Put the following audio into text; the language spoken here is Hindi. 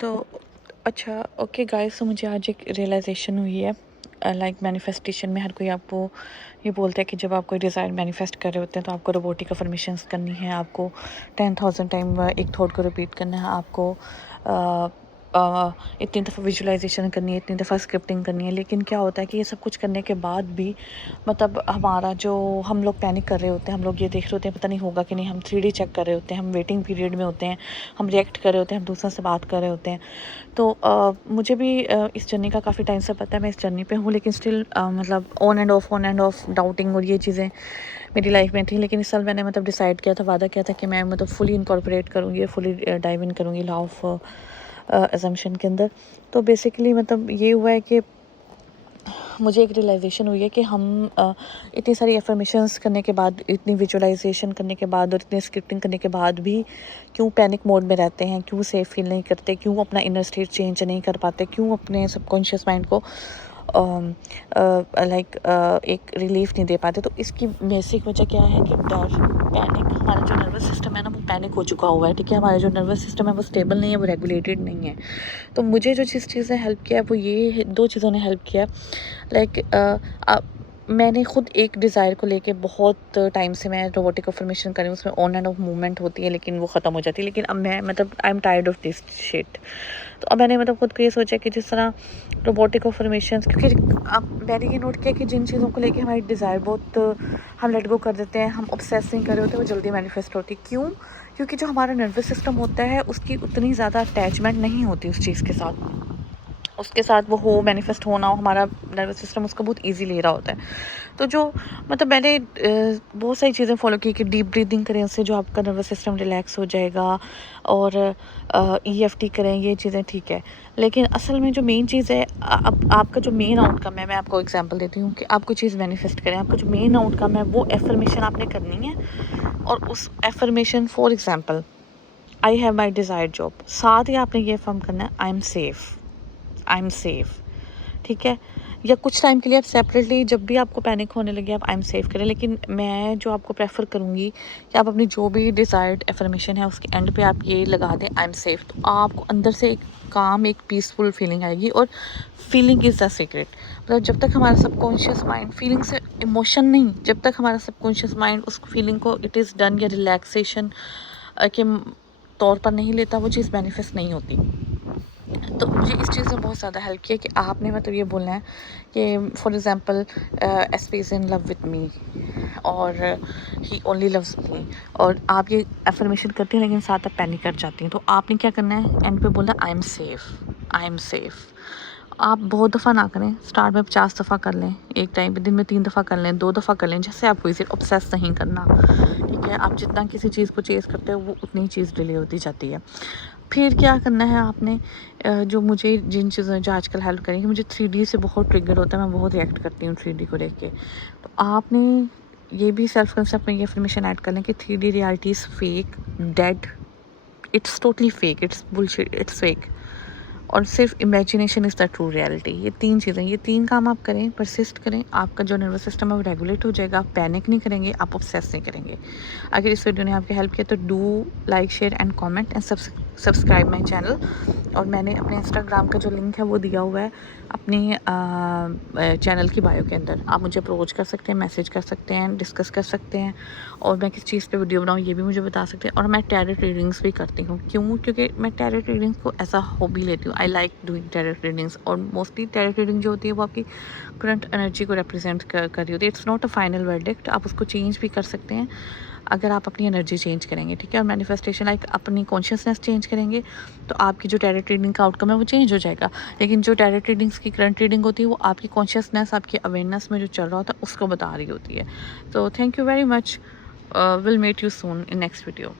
तो अच्छा ओके गाइस, तो मुझे आज एक रियलाइजेशन हुई है। लाइक मैनिफेस्टेशन में हर कोई आपको ये बोलता है कि जब आप कोई डिज़ायर मैनिफेस्ट कर रहे होते हैं तो आपको रोबोटिक अफर्मेशंस करनी है, आपको 10,000 टाइम एक थॉट को रिपीट करना है, आपको इतनी दफ़ा विजुअलाइजेशन करनी है, इतनी दफ़ा स्क्रिप्टिंग करनी है। लेकिन क्या होता है कि ये सब कुछ करने के बाद भी मतलब हमारा जो हम लोग पैनिक कर रहे होते हैं, हम लोग ये देख रहे होते हैं पता नहीं होगा कि नहीं, हम 3D चेक कर रहे होते हैं, हम वेटिंग पीरियड में होते हैं, हम रिएक्ट कर रहे होते हैं, हम दूसरों से बात कर रहे होते हैं। तो मुझे भी इस जर्नी का काफ़ी टाइम से पता है, मैं इस जर्नी पे हूँ, लेकिन स्टिल मतलब ऑन एंड ऑफ डाउटिंग और ये चीज़ें मेरी लाइफ में थी। लेकिन इस साल मैंने मतलब डिसाइड किया था, वादा किया था कि मैं मतलब फुली इनकॉर्पोरेट करूँगी, फुली डाइव इन करूँगी लॉ ऑफ असम्पशन के अंदर। तो बेसिकली मतलब ये हुआ है कि मुझे एक रियलाइजेशन हुई है कि हम इतनी सारी एफर्मेशंस करने के बाद, इतनी विजुअलाइजेशन करने के बाद और इतनी स्क्रिप्टिंग करने के बाद भी क्यों पैनिक मोड में रहते हैं, क्यों सेफ फील नहीं करते, क्यों अपना इनर स्टेट चेंज नहीं कर पाते, क्यों अपने सबकॉन्शियस माइंड को एक रिलीफ नहीं दे पाते। तो इसकी बेसिक वजह क्या है कि डर, पैनिक, हमारा जो नर्वस सिस्टम है ना वो पैनिक हो चुका हुआ है। ठीक है, हमारा जो नर्वस सिस्टम है वो स्टेबल नहीं है, वो रेगुलेटेड नहीं है। तो मुझे जो जिस चीज़ ने हेल्प किया है वो ये दो चीज़ों ने हेल्प किया। मैंने खुद एक डिज़ायर को लेके बहुत टाइम से मैं रोबोटिक अफर्मेशन कर रही हूँ, उसमें ऑन एंड ऑफ मूवमेंट होती है लेकिन वो ख़त्म हो जाती है। लेकिन अब मैं मतलब I am tired of this shit. तो अब मैंने मतलब खुद को ये सोचा कि जिस तरह रोबोटिक अफर्मेशन, क्योंकि अब मैंने ये नोट किया कि जिन चीज़ों को लेके हमारी डिज़ायर बहुत हम लेट गो कर देते हैं, हम ऑब्सेस नहीं कर रहे होते, वो जल्दी मैनिफेस्ट होती। क्यों? क्योंकि जो हमारा नर्वस सिस्टम होता है उसकी उतनी ज़्यादा अटैचमेंट नहीं होती उस चीज़ के साथ, उसके साथ वो हो मैनिफेस्ट होना हो, हमारा नर्वस सिस्टम उसको बहुत इजी ले रहा होता है। तो जो मतलब मैंने बहुत सारी चीज़ें फॉलो की कि डीप ब्रीदिंग करें, उससे जो आपका नर्वस सिस्टम रिलैक्स हो जाएगा, और EFT करें, ये चीज़ें ठीक है। लेकिन असल में जो मेन चीज़ है, अब आपका जो मेन आउटकम है, मैं आपको एग्जांपल देती हूँ कि आप कोई चीज़ मैनिफेस्ट करें, आपका जो मेन आउटकम है वो एफर्मेशन आपने करनी है। और उस affirmation, for example, I have my desired job, साथ ही आपने ये अफर्म करना है, आई एम सेफ। ठीक है, या कुछ टाइम के लिए आप सेपरेटली जब भी आपको पैनिक होने लगे आप आई एम सेफ करें। लेकिन मैं जो आपको प्रेफर करूँगी कि आप अपनी जो भी डिज़ायर्ड एफर्मेशन है उसके एंड पे आप ये लगा दें, आई एम सेफ। तो आपको अंदर से एक काम, एक पीसफुल फीलिंग आएगी। और फीलिंग इज़ द सीक्रेट। मतलब जब तक हमारा सबकॉन्शियस माइंड फीलिंग से, इमोशन नहीं, जब तक हमारा सबकॉन्शियस माइंड उस फीलिंग को इट इज़ डन या रिलैक्सेशन के तौर पर नहीं लेता, वो चीज़ मैनिफेस्ट नहीं होती। तो मुझे इस चीज़ ने बहुत ज़्यादा हेल्प किया कि आपने मतलब ये बोलना है कि for example SP is in love with me और ही ओनली लव्स मी, और आप ये एफर्मेशन करती हैं लेकिन साथ आप पैनिक कर जाती हैं। तो आपने क्या करना है, एंड पे बोलना I am safe, I am safe. आप बहुत दफ़ा ना करें, स्टार्ट में 50 दफ़ा कर लें, एक टाइम पे दिन में 3 दफ़ा कर लें, 2 दफ़ा कर लें, जैसे आपको इसे ऑब्सेस नहीं करना। ठीक है, आप जितना किसी चीज़ को चेज़ करते हो वो उतनी चीज़ डिले होती जाती है। फिर क्या करना है आपने, जो मुझे जिन चीज़ों जो आजकल हेल्प करेंगी, मुझे 3D से बहुत ट्रिगर होता है, मैं बहुत रिएक्ट करती हूँ 3D को देख के। तो आपने ये भी सेल्फ कंसेप्ट में ये इन्फॉर्मेशन ऐड कर लें कि 3D reality is fake, dead, it's totally fake, it's bullshit, it's fake, और सिर्फ imagination is the true reality. ये 3 चीज़ें, ये 3 काम आप करें, परसिस्ट करें, आपका जो नर्वस सिस्टम है वो रेगुलेट हो जाएगा, आप पैनिक नहीं करेंगे, आप ऑब्सेस नहीं करेंगे। अगर इस वीडियो ने आपकी हेल्प किया तो do like, share and comment and subscribe my channel. और मैंने अपने इंस्टाग्राम का जो लिंक है वो दिया हुआ है अपनी चैनल की बायो के अंदर। आप मुझे अप्रोच कर सकते हैं, मैसेज कर सकते हैं, डिस्कस कर सकते हैं, और मैं किस चीज़ पे वीडियो बनाऊँ ये भी मुझे बता सकते हैं। और मैं टैरो रीडिंग्स भी करती हूँ। क्यों? क्योंकि मैं टैरो रीडिंग्स को ऐसा हॉबी लेती हूँ। I like doing tarot readings, और मोस्टली टैरो रीडिंग जो होती है वो आपकी करंट एनर्जी को रिप्रेजेंट कर रही होती है। It's not a final verdict, आप उसको चेंज भी कर सकते हैं अगर आप अपनी एनर्जी चेंज करेंगे। ठीक है, और मैनिफेस्टेशन लाइक अपनी कॉन्शियसनेस चेंज करेंगे तो आपकी जो टैरो रीडिंग का आउटकम है वो चेंज हो जाएगा। लेकिन जो टैरो रीडिंग्स की करंट रीडिंग होती है वो आपकी कॉन्शियसनेस, आपकी अवेयरनेस में जो चल रहा होता है उसको बता रही होती है। तो thank you very much, will meet you soon in next video.